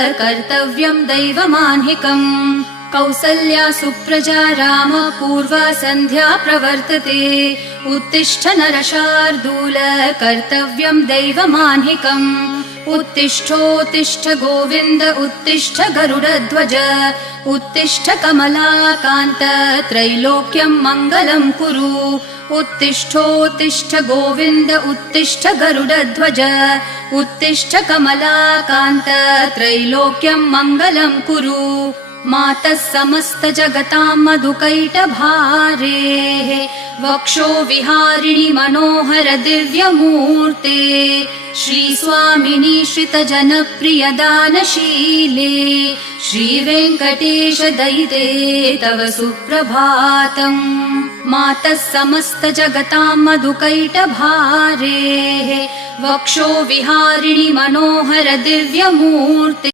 कर्तव्यं दैवमान्हिकम् कौसल्या सुप्रजा राम पूर्वा सन्ध्या प्रवर्तते उत्तिष्ठ नरशार्दूल कर्तव्यं दैवमान्हिकम् उत्तिष्ठोत्तिष्ठ गोविन्द उत्तिष्ठ गरुडध्वज उत्तिष्ठ कमलाकान्त त्रैलोक्यं मङ्गलं कुरु उत्तिष्ठोत्तिष्ठ गोविन्द उत्तिष्ठ गरुडध्वज उत्तिष्ठ कमलाकान्त त्रैलोक्यं मङ्गलं कुरु मातः समस्त जगतां मधुकैटभारेः वक्षो विहारिणि मनोहर दिव्यमूर्ते श्रीस्वामिनि श्रितजनप्रिय दानशीले श्रीवेङ्कटेश दयिते तव सुप्रभातम् मातः समस्त जगतां मधुकैटभारेः वक्षो विहारिणि मनोहर दिव्यमूर्ते